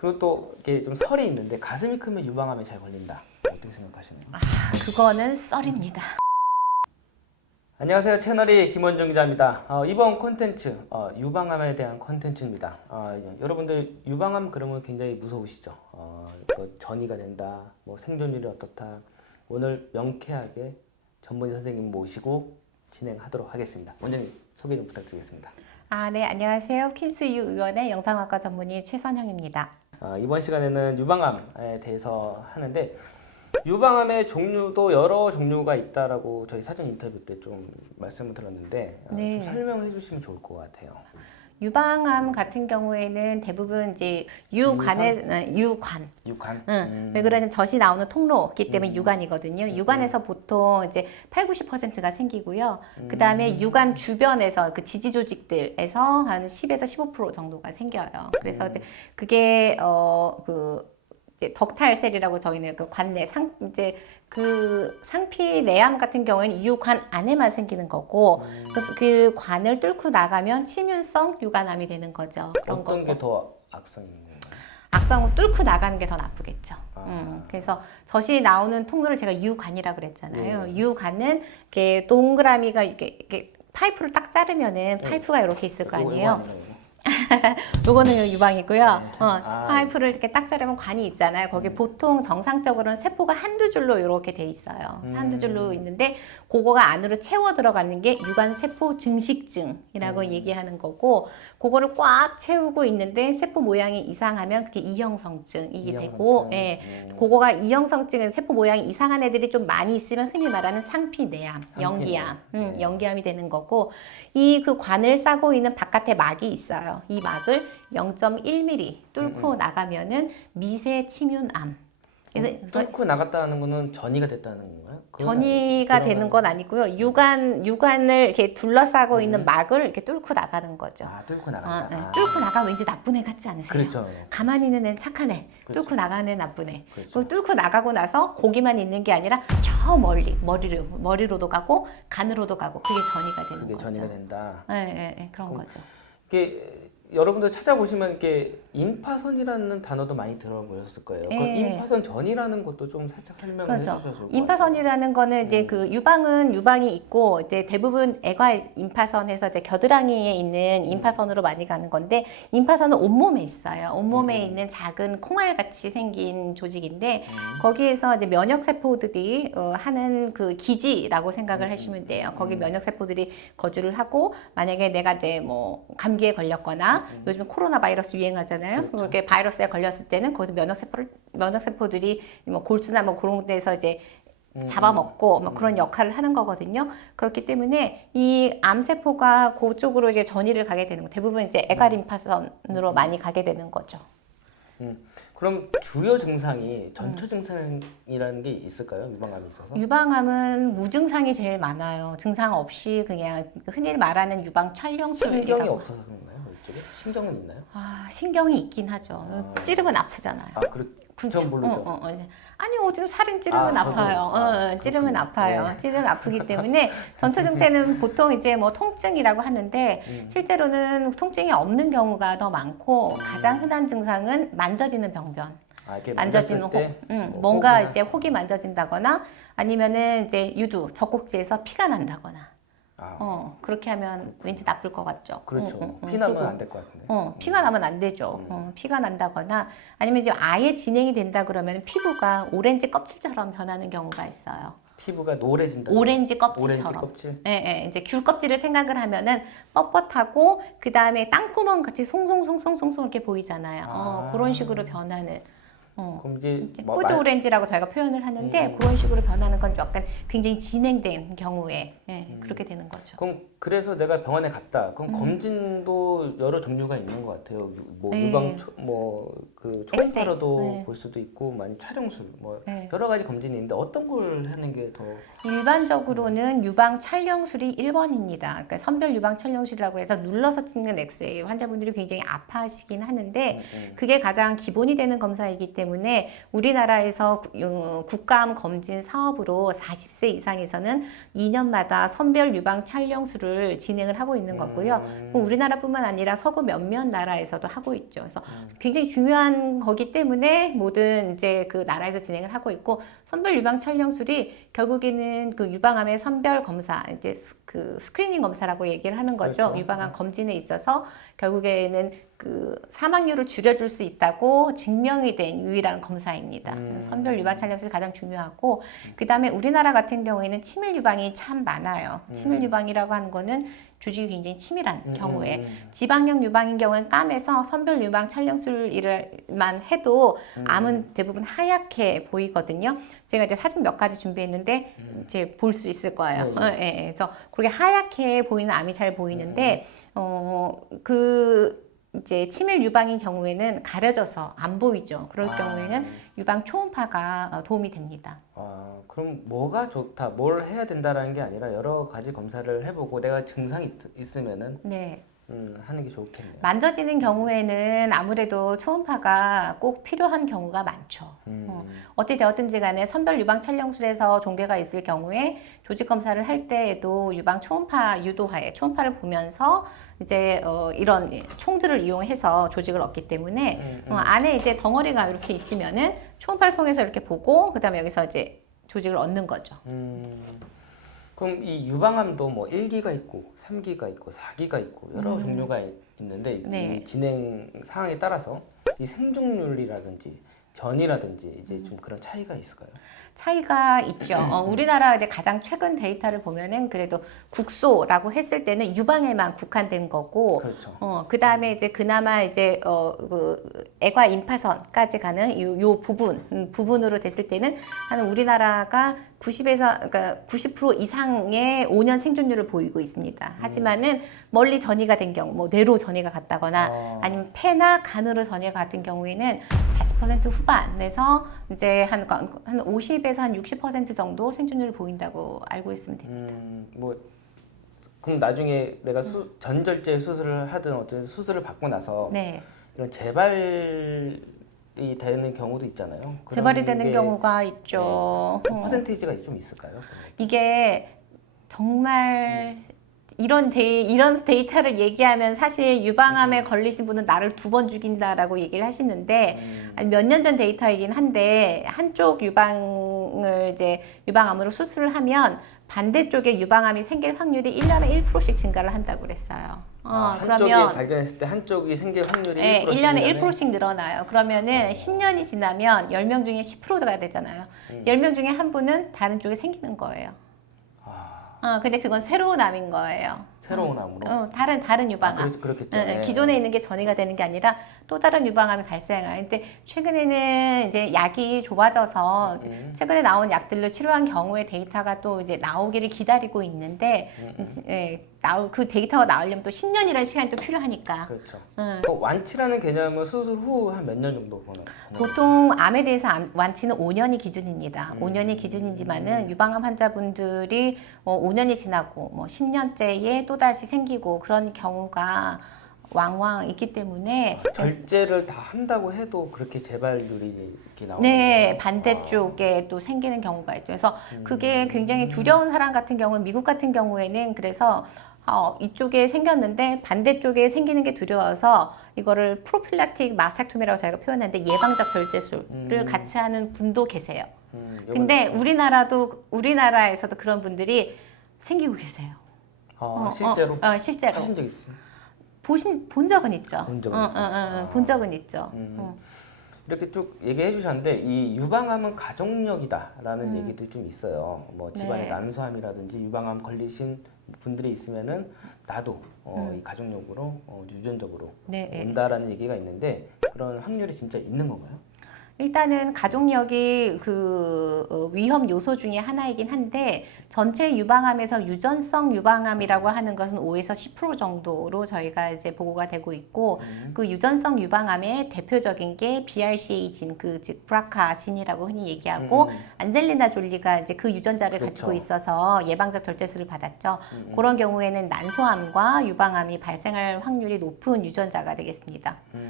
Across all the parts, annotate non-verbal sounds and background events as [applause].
그리고 또 이게 좀 설이 있는데 가슴이 크면 유방암에 잘 걸린다. 어떻게 생각하시나요? 그거는 썰입니다. 안녕하세요 채널이 김원정 기자입니다 어, 이번 콘텐츠 어, 유방암에 대한 콘텐츠입니다 어, 여러분들 유방암 그러면 굉장히 무서우시죠 어, 뭐 전이가 된다 뭐 생존율이 어떻다 오늘 명쾌하게 전문의 선생님 모시고 진행하도록 하겠습니다 원장님 소개 좀 부탁드리겠습니다 아, 네, 안녕하세요. 퀸스 유 의원의 영상학과 전문의 최선영입니다. 어, 이번 시간에는 유방암에 대해서 하는데 유방암의 종류도 여러 종류가 있다라고 저희 사전 인터뷰 때 좀 말씀을 들었는데 어, 네. 좀 설명해 주시면 좋을 것 같아요. 유방암 같은 경우에는 대부분 이제 유관에 어, 유관. 유관. 응. 음. 왜 그러냐면 젖이 나오는 통로기 때문에 음. 유관이거든요. 음. 유관에서 보통 이제 8, 90%가 생기고요. 그 다음에 음. 유관 주변에서 그 지지 조직들에서 한 10에서 15% 정도가 생겨요. 그래서 음. 이제 그게 어그 이제 덕탈셀이라고 저희는 그 관내 상 이제 그 상피 내암 같은 경우에는 유관 안에만 생기는 거고 음. 그래서 그 관을 뚫고 나가면 치명성 유관암이 되는 거죠. 그런 어떤. 게 더 악성인 건가요? 악성은 뚫고 나가는 게 더 나쁘겠죠. 아. 음, 그래서 젖이 나오는 통로를 제가 유관이라 그랬잖아요. 네. 유관은 이렇게 동그라미가 이렇게, 이렇게 파이프를 딱 자르면은 네. 파이프가 이렇게 있을 거 아니에요. 이거? [laughs] 요거는 유방이고요. 네. 어, 아. 파이프를 이렇게 딱 자르면 관이 있잖아요. 거기 음. 보통 정상적으로는 세포가 한두 줄로 이렇게 돼 있어요. 음. 한두 줄로 있는데 그거가 안으로 채워 들어가는 게 유관 세포 증식증이라고 음. 얘기하는 거고 그거를 꽉 채우고 있는데 세포 모양이 이상하면 그게 이형성증이게 되고. 예. 음. 그거가 이형성증은 세포 모양이 이상한 애들이 좀 많이 있으면 흔히 말하는 상피내암, 상피내암. 연기암, 음, 네. 연기암이 되는 거고 이 그 관을 싸고 있는 바깥에 막이 있어요. 이 막을 0.1mm 뚫고 음, 나가면은 미세 침윤암. 그래서 음, 뚫고 나갔다는 거는 전이가 됐다는 건가요? 전이가 되는 건 아니고요. 유관 유관을 이렇게 둘러싸고 음. 있는 막을 이렇게 뚫고 나가는 거죠. 아 뚫고 아, 나간다. 예. 아. 뚫고 나가 왠지 나쁜 애 같지 않으세요? 그렇죠. 가만히 있는 애는 착한 애, 그렇죠. 뚫고 나가는 애 나쁜 애. 그렇죠. 그 뚫고 나가고 나서 고기만 있는 게 아니라 저 멀리 머리로 머리로도 가고 간으로도 가고 그게 전이가 되는 그게 거죠. 전이가 된다. 예, 예, 예, 그런 그럼 거죠. 이게 여러분들 찾아보시면 이렇게 임파선이라는 단어도 많이 들어보셨을 거예요. 그럼 예. 임파선 전이라는 것도 좀 살짝 설명을 그렇죠. 해주셔서 좋을 것 임파선이라는 거는 이제 음. 그 유방은 유방이 있고 이제 대부분 애가 임파선에서 이제 겨드랑이에 있는 임파선으로 많이 가는 건데 임파선은 온몸에 있어요. 온몸에 음. 있는 작은 콩알 같이 생긴 조직인데 같아요. 거기에서 이제 면역 세포들이 어, 하는 그 기지라고 생각을 음, 하시면 돼요. 거기 음. 면역 세포들이 거주를 하고 만약에 내가 이제 뭐 감기에 걸렸거나 음. 요즘 코로나 바이러스 유행하잖아요. 그렇죠. 그렇게 바이러스에 걸렸을 때는 거기서 면역 세포를 면역 세포들이 뭐 골수나 뭐 그런 데서 이제 음, 잡아먹고 뭐 음. 그런 역할을 하는 거거든요. 그렇기 때문에 이 암세포가 그쪽으로 이제 전이를 가게 되는 거. 대부분 이제 에가림파선으로 많이 가게 되는 거죠. 그럼 주요 증상이 전초 증상이라는 게 있을까요? 유방암이 있어서? 유방암은 무증상이 제일 많아요. 증상 없이 그냥 흔히 말하는 유방 촬영술 신경이 없어서 그런가요? 이쪽에 신경은 있나요? 아 신경이 있긴 하죠. 아. 찌르면 아프잖아요. 아 그렇 전 모르죠. 어, 어, 어. 아니 어디 살인 찌르면 아, 아, 파요 저도. 아, 어, 어, 찌르면 그렇군요. 아파요. 네. 찌르면 아프기 [laughs] 때문에 전초 증세는 보통 이제 뭐 통증이라고 하는데 음. 실제로는 통증이 없는 경우가 더 많고 음. 가장 흔한 증상은 만져지는 병변. 아 이렇게 만져지는 만졌을 혹, 때 음, 뭐 뭔가 혹이나. 이제 혹이 만져진다거나 아니면은 이제 유두 젖꼭지에서 피가 난다거나. 아 어 그렇게 하면 왠지 나쁠 것 같죠. 그렇죠. 응, 응, 응. 피 나면 그리고 안될 것 같은데. 어, 피가 나면 안 되죠. 음. 어, 피가 난다거나 아니면 이제 아예 진행이 된다 그러면 피부가 오렌지 껍질처럼 변하는 경우가 있어요. 피부가 노래진다. 오렌지 오렌지 껍질처럼. 껍질. 예, 예, 이제 귤 껍질을 생각을 하면은 뻣뻣하고 그 다음에 땅구멍 같이 송송송송송송 이렇게 보이잖아요. 어, 아. 그런 식으로 변하는. 어. 그럼 이제 이제 뭐 푸드 말- 오렌지라고 저희가 표현을 하는데 음. 그런 식으로 변하는 건 약간 굉장히 진행된 경우에 예, 음. 그렇게 되는 거죠. 그럼 그래서 내가 병원에 갔다. 그럼 음. 검진도 여러 종류가 있는 것 같아요. 유- 뭐 네. 유방 뭐그. 초음파로도 네. 볼 수도 있고, 많이 촬영술 뭐 네. 여러 가지 검진이 있는데 어떤 걸 하는 게 더 일반적으로는 유방 촬영술이 1번입니다. 그러니까 선별 유방 촬영술이라고 해서 눌러서 찍는 엑스레이 환자분들이 굉장히 아파하시긴 하는데 음, 음. 그게 가장 기본이 되는 검사이기 때문에 때문에 우리나라에서 구- 어, 국가암 검진 사업으로 40세 이상에서는 2년마다 선별 유방 촬영수를 진행을 하고 있는 거고요. 음. 뭐 우리나라뿐만 아니라 서구 몇몇 나라에서도 하고 있죠. 그래서 굉장히 중요한 거기 때문에 모든 이제 그 나라에서 진행을 하고 있고 선별 유방 촬영술이 결국에는 그 유방암의 선별 검사 이제 스- 그 스크리닝 검사라고 얘기를 하는 거죠. 그렇죠. 유방암 검진에 있어서 결국에는 그 사망률을 줄여줄 수 있다고 증명이 된 유일한 검사입니다. 음. 선별 유방 촬영술이 가장 중요하고 그 다음에 우리나라 같은 경우에는 치밀 유방이 참 많아요. 치밀 유방이라고 하는 거는 조직이 굉장히 치밀한 음, 경우에 음, 음. 지방형 유방인 경우는 까매서 선별 유방 촬영술만 해도 음. 암은 대부분 하얗게 보이거든요. 제가 이제 사진 몇 가지 준비했는데 이제 볼 수 있을 거예요. 음. 네, 어, 예, 예. 그래서 그렇게 하얗게 보이는 암이 잘 보이는데 음. 어그 이제 치밀 유방인 경우에는 가려져서 안 보이죠. 그럴 아. 경우에는 유방 초음파가 어, 도움이 됩니다. 아, 그럼 뭐가 좋다, 뭘 해야 된다라는 게 아니라 여러 가지 검사를 해보고 내가 증상이 있, 있으면은 네. 음, 하는 게 좋겠네요. 만져지는 경우에는 아무래도 초음파가 꼭 필요한 경우가 많죠. 음, 어, 어찌 되었든지 간에 선별 유방 촬영술에서 종괴가 있을 경우에 조직 검사를 할 때에도 유방 초음파 유도하에 초음파를 보면서 이제 어, 이런 총들을 이용해서 조직을 얻기 때문에 음, 음. 어, 안에 이제 덩어리가 이렇게 있으면은 초음파를 통해서 이렇게 보고 그다음에 여기서 이제 조직을 얻는 거죠. 음, 그럼 이 유방암도 뭐 1기가 있고 3기가 있고 4기가 있고 여러 종류가 있- 있는데 네. 이 진행 상황에 따라서 이 생존율이라든지 전이라든지 이제 좀 그런 차이가 있을까요? 차이가 있죠. 어, 우리나라 이제 가장 최근 데이터를 보면은 그래도 국소라고 했을 때는 유방에만 국한된 거고 그렇죠. 어, 그 다음에 이제 그나마 이제, 어, 그, 애과 임파선까지 가는 요, 요 부분, 음, 부분으로 됐을 때는 한 우리나라가 90에서, 그러니까 90% 이상의 5년 생존율을 보이고 있습니다. 하지만은 멀리 전이가 된 경우, 뭐 뇌로 전이가 갔다거나 어. 아니면 폐나 간으로 전이가 같은 경우에는 40% 후반에서 이제 한, 한 50에서 한 60% 정도 생존율을 보인다고 알고 있습니다. 음, 뭐 그럼 나중에 내가 수, 전절제 수술을 하든 어떤 수술을 받고 나서 네. 이런 재발 이 되는 경우도 있잖아요. 재발이 되는 게 경우가 있죠. 어. 퍼센테이지가 좀 있을까요? 이게 정말 이런 데이, 이런 데이터를 얘기하면 사실 유방암에 걸리신 분은 나를 두 번 죽인다라고 얘기를 하시는데 음, 몇년 전 데이터이긴 한데 한쪽 유방을 이제 유방암으로 수술을 하면 반대쪽에 유방암이 생길 확률이 1년에 1%씩 증가를 한다고 그랬어요. 어, 아, 한쪽이 그러면 발견했을 때 한쪽이 생길 확률이 예, 1% 1년에 면 1%씩 늘어나요. 그러면은 10년이 지나면 10명 중에 10%가 되잖아요. 음. 10명 중에 한 분은 다른 쪽에 생기는 거예요. 아, 어, 근데 그건 새로운 암인 거예요. 새로운 암으로. 어, 다른 다른 아, 유방암. 그렇, 그렇 겠죠. 예, 예, 네. 기존에 있는 게 전이가 되는 게 아니라 또 다른 유방암이 발생해요. 근데 최근에는 이제 약이 좋아져서 음, 최근에 나온 약들로 치료한 경우의 데이터가 또 이제 나오기를 기다리고 있는데 음, 음. 예, 나올 그 데이터가 나오려면 또 10년이라는 시간이 또 필요하니까. 그렇죠. 음. 그 완치라는 개념은 수술 후 한 몇 년 정도 보는? 보통 암에 대해서 암- 완치는 5년이 기준입니다. 음. 5년이 기준이지만은 유방암 환자분들이 어, 5년이 지나고 뭐 10년째에 또 다시 생기고 그런 경우가 왕왕 있기 때문에 절제를 다 한다고 해도 그렇게 재발률이 이렇게 나오는 네 거예요? 반대쪽에 또 생기는 경우가 있죠. 그래서 음. 그게 굉장히 두려운 사람 같은 경우는 미국 같은 경우에는 그래서 어, 이쪽에 생겼는데 반대쪽에 생기는 게 두려워서 이거를 프로필락틱 마스텍토미라고 저희가 표현하는데 예방적 절제술을 음. 같이 하는 분도 계세요. 음, 근데 우리나라도 우리나라에서도 그런 분들이 생기고 계세요. 아, 어, 실제로 어, 어, 실제로 하신 적 있어요? 보신 본 적은 있죠. 본 적은 어. 어, 어, 어, 아. 본 적은 있죠. 음. 어. 이렇게 쭉 얘기해 주셨는데 이 유방암은 가족력이다라는 음. 얘기도 좀 있어요. 뭐 집안에 네. 난소암이라든지 유방암 걸리신 분들이 있으면은 나도 어, 음. 이 가족력으로 어, 유전적으로 네, 네. 온다라는 얘기가 있는데 그런 확률이 진짜 있는 건가요? 일단은 가족력이 그 어, 위험 요소 중에 하나이긴 한데 전체 유방암에서 유전성 유방암이라고 하는 것은 5에서 10% 정도로 저희가 이제 보고가 되고 있고 음. 그 유전성 유방암의 대표적인 게 BRCA 진, 그 즉 브라카 진이라고 흔히 얘기하고 음. 안젤리나 졸리가 이제 그 유전자를 그렇죠. 가지고 있어서 예방적 절제술을 받았죠. 음. 그런 경우에는 난소암과 유방암이 발생할 확률이 높은 유전자가 되겠습니다. 음.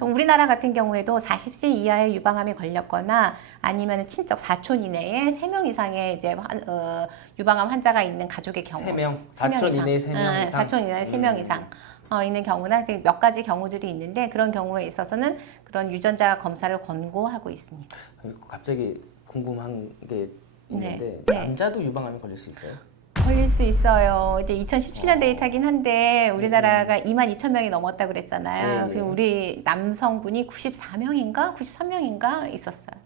저 우리나라 같은 경우에도 40세 이하의 유방암이 걸렸거나 아니면 친척 사촌 이내에 3명 이상의 이제 환- 어, 유방암 환자가 있는 가족의 경우. 세 명, 세명 사촌 이상. 이내 세명 응, 이상. 사촌 이내에 세 명 음. 이상 어, 있는 경우나 이제 몇 가지 경우들이 있는데 그런 경우에 있어서는 그런 유전자 검사를 권고하고 있습니다. 갑자기 궁금한 게 있는데 네. 남자도 유방암에 걸릴 수 있어요? 걸릴 수 있어요. 이제 2017년 어. 데이터긴 한데 우리나라가 2만 2천 명이 넘었다 그랬잖아요. 네. 그 우리 남성분이 94명인가 93명인가 있었어요.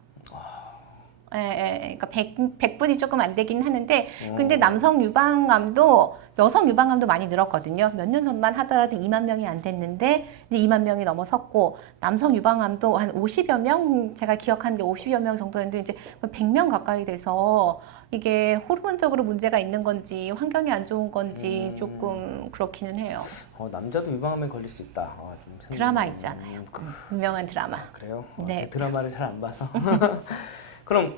예, 예, 그러니까 100, 100분이 조금 안 되긴 하는데 근데 남성 유방암도 여성 유방암도 많이 늘었거든요. 몇 년 전만 하더라도 2만 명이 안 됐는데 이제 2만 명이 넘어섰고 남성 유방암도 한 50여 명 제가 기억하는 게 50여 명 정도였는데 이제 100명 가까이 돼서 이게 호르몬적으로 문제가 있는 건지 환경이 안 좋은 건지 음. 조금 그렇기는 해요. 어, 남자도 유방암에 걸릴 수 있다. 어, 좀 생각- 드라마 있잖아요. 음, 그- 유명한 드라마. 그래요? 어, 네. 제 드라마를 잘 안 봐서. [laughs] 그럼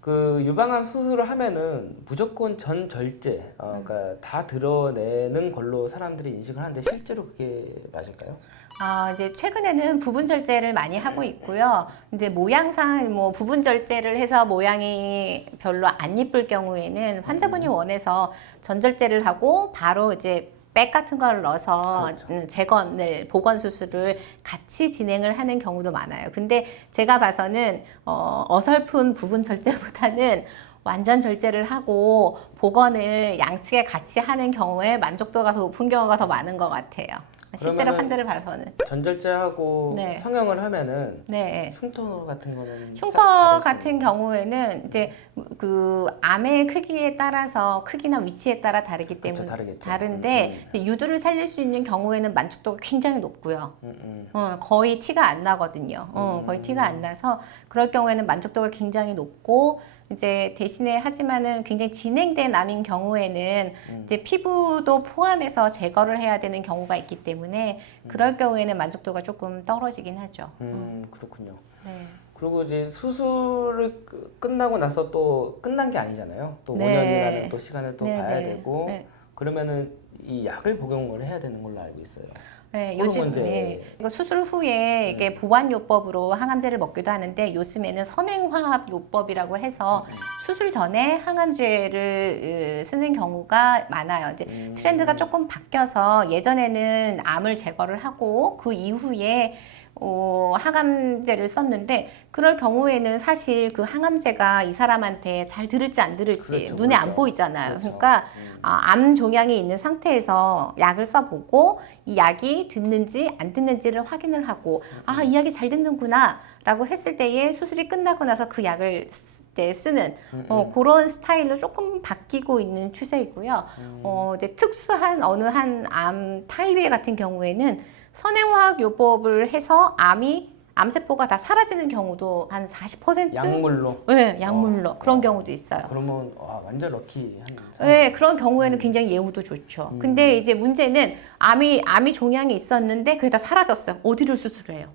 그 유방암 수술을 하면은 무조건 전 절제, 어, 그러니까 다 드러내는 걸로 사람들이 인식을 하는데 실제로 그게 맞을까요? 아, 이제 최근에는 부분 절제를 많이 하고 있고요. 이제 모양상 뭐 부분 절제를 해서 모양이 별로 안 이쁠 경우에는 환자분이 원해서 전절제를 하고 바로 이제 백 같은 걸 넣어서 그렇죠. 음, 재건을 보건 수술을 같이 진행을 하는 경우도 많아요. 근데 제가 봐서는 어, 어설픈 부분 절제보다는 완전 절제를 하고 복원을 양측에 같이 하는 경우에 만족도가 더 높은 경우가 더 많은 것 같아요. 실제로 그러면은- 환자를 봐서는. 전절제하고 네. 성형을 하면은 네. 흉터 같은 거는 흉터 같은? 경우에는 이제 그 암의 크기에 따라서 크기나 위치에 따라 다르기 그렇죠, 때문에 다르겠죠. 다른데 이제 유두를 살릴 수 있는 경우에는 만족도가 굉장히 높고요. 음, 음. 어, 거의 티가 안 나거든요. 어, 거의 티가 안 나서 그럴 경우에는 만족도가 굉장히 높고 이제 대신에 하지만은 굉장히 진행된 암인 경우에는 음. 이제 피부도 포함해서 제거를 해야 되는 경우가 있기 때문에 그럴 경우에는 만족도가 조금 떨어지긴 하죠. 음, 그렇군요. 네. 그리고 이제 수술을 끝- 끝나고 나서 또 끝난 게 아니잖아요. 또 네. 5년이라는 또 시간을 또 네, 봐야 네. 되고 네. 그러면은 이 약을 복용을 해야 되는 걸로 알고 있어요. 네, 요즘. 네. 이거 수술 후에 이게 보완 요법으로 항암제를 먹기도 하는데 요즘에는 선행화합 요법이라고 해서 수술 전에 항암제를 으, 쓰는 경우가 많아요. 이제 음. 트렌드가 조금 바뀌어서 예전에는 암을 제거를 하고 그 이후에 어, 항암제를 썼는데 그럴 경우에는 사실 그 항암제가 이 사람한테 잘 들을지 안 들을지 그렇죠, 눈에 안 그렇죠. 보이잖아요. 그렇죠. 그러니까 음. 아, 암 종양이 있는 상태에서 약을 써보고 이 약이 듣는지 안 듣는지를 확인을 하고 아이 약이 잘 듣는구나라고 했을 때에 수술이 끝나고 나서 그 약을 쓰- 이제 쓰는 음, 어, 그런 스타일로 조금 바뀌고 있는 추세이고요. 음. 어, 이제 특수한 어느 한 암 타입의 같은 경우에는 선행화학 요법을 해서 암이 암세포가 다 사라지는 경우도 한 40%? 약물로. 네, 약물로 어. 그런 경우도 있어요. 그러면 와, 완전 럭키한 상황. 네, 그런 경우에는 굉장히 예후도 좋죠. 음. 근데 이제 문제는 암이 암이 종양이 있었는데 그게 다 사라졌어요. 어디를 수술해요?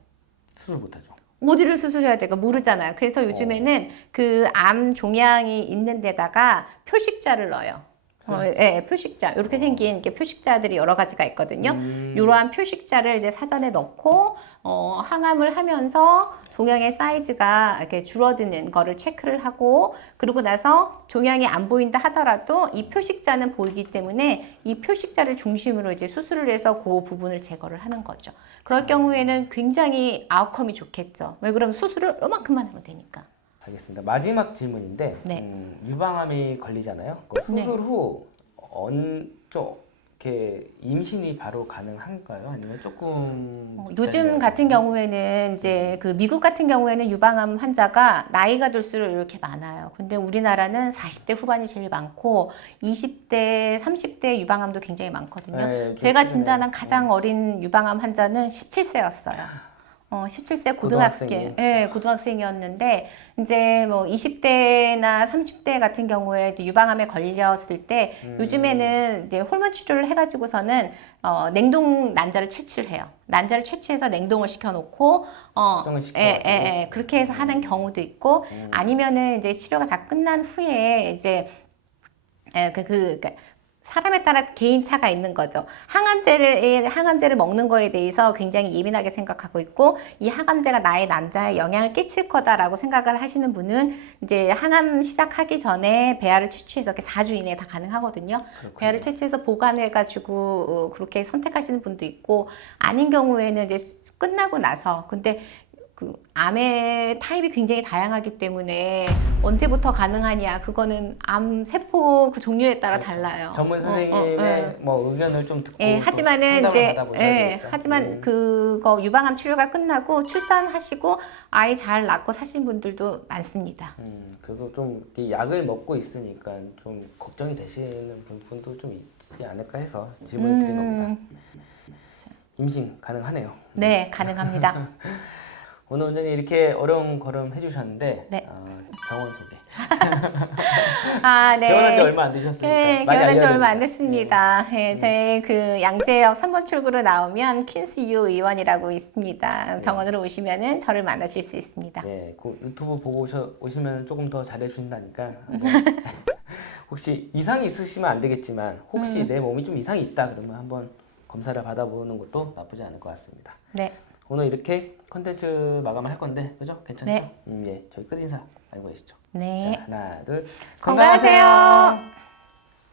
수술 못하죠. 어디를 수술해야 될까 모르잖아요. 그래서 요즘에는 그암 종양이 있는 데다가 표식자를 넣어요. 어, 예, 표식자. 이렇게 생긴 이렇게 표식자들이 여러 가지가 있거든요. 음. 이러한 표식자를 이제 사전에 넣고 어, 항암을 하면서 종양의 사이즈가 이렇게 줄어드는 거를 체크를 하고 그러고 나서 종양이 안 보인다 하더라도 이 표식자는 보이기 때문에 이 표식자를 중심으로 이제 수술을 해서 그 부분을 제거를 하는 거죠. 그럴 경우에는 굉장히 아웃컴이 좋겠죠. 왜 그러면 수술을 요만큼만 하면 되니까. 알겠습니다. 마지막 질문인데 네. 음, 유방암이 걸리잖아요. 그 수술 후 언, 좀 이렇게 임신이 바로 가능한가요? 아니면 조금 어, 요즘? 같은 경우에는 이제 그 미국 같은 경우에는 유방암 환자가 나이가 들수록 이렇게 많아요. 근데 우리나라는 40대 후반이 제일 많고 20대, 30대 유방암도 굉장히 많거든요. 네, 좀 제가 진단한 음, 가장 어린 유방암 환자는 17세였어요. 어, 17세 고등학생, 고등학생이. 예, 고등학생이었는데 이제 뭐 20대나 30대 같은 경우에 유방암에 걸렸을 때 음. 요즘에는 이제 호르몬 치료를 해가지고서는 어, 냉동 난자를 채취를 해요. 난자를 채취해서 냉동을 시켜놓고 어, 수정을 예, 시켜가지고. 예, 예, 그렇게 해서 하는 경우도 있고 음. 아니면은 이제 치료가 다 끝난 후에 이제 에, 그, 그, 그러니까 사람에 따라 개인 차가 있는 거죠. 항암제를 항암제를 먹는 거에 대해서 굉장히 예민하게 생각하고 있고 이 항암제가 나의 난자에 영향을 끼칠 거다라고 생각을 하시는 분은 이제 항암 시작하기 전에 배아를 채취해서 이렇게 4주 이내에 다 가능하거든요. 그렇군요. 배아를 채취해서 보관해가지고 어, 그렇게 선택하시는 분도 있고 아닌 경우에는 이제 끝나고 나서 근데 그 암의 타입이 굉장히 다양하기 때문에 언제부터 가능하냐 그거는 암 세포 그 종류에 따라 그렇죠. 달라요. 전문 어, 어, 선생님의 예. 뭐 의견을 좀 듣고 예, 또 하지만은 이제 예. 하지만 음. 그거 유방암 치료가 끝나고 출산하시고 아이 잘 낳고 사신 분들도 많습니다. 음, 그래도 좀 약을 먹고 있으니까 좀 걱정이 되시는 부분도 좀 있지 않을까 해서 질문을 드린 겁니다. 음, 임신 가능하네요. 네, 가능합니다. [laughs] 오늘 원장님 이렇게 어려운 걸음 해주셨는데 네. 어, 병원 소개. 아, 네. 개원한 지 얼마 안 되셨으니까 네, 결혼한 지 얼마 안. 됐습니다. 예, 저희 그 양재역 3번 출구로 나오면 킨스유 의원이라고 있습니다. 병원으로 오시면은 저를 만나실 수 있습니다. 네, 그 유튜브 보고 오셔, 오시면 조금 더 잘해주신다니까 한번 [laughs] 혹시 이상이 있으시면 안 되겠지만 혹시 음. 내 몸이 좀 이상이 있다 그러면 한번 검사를 받아보는 것도 나쁘지 않을 것 같습니다. 네. 오늘 이렇게 컨텐츠 마감을 할 건데 그죠? 괜찮죠? 네. 음, 예, 저희 끝 인사 알고 계시죠? 네. 자, 하나, 둘, 건강하세요.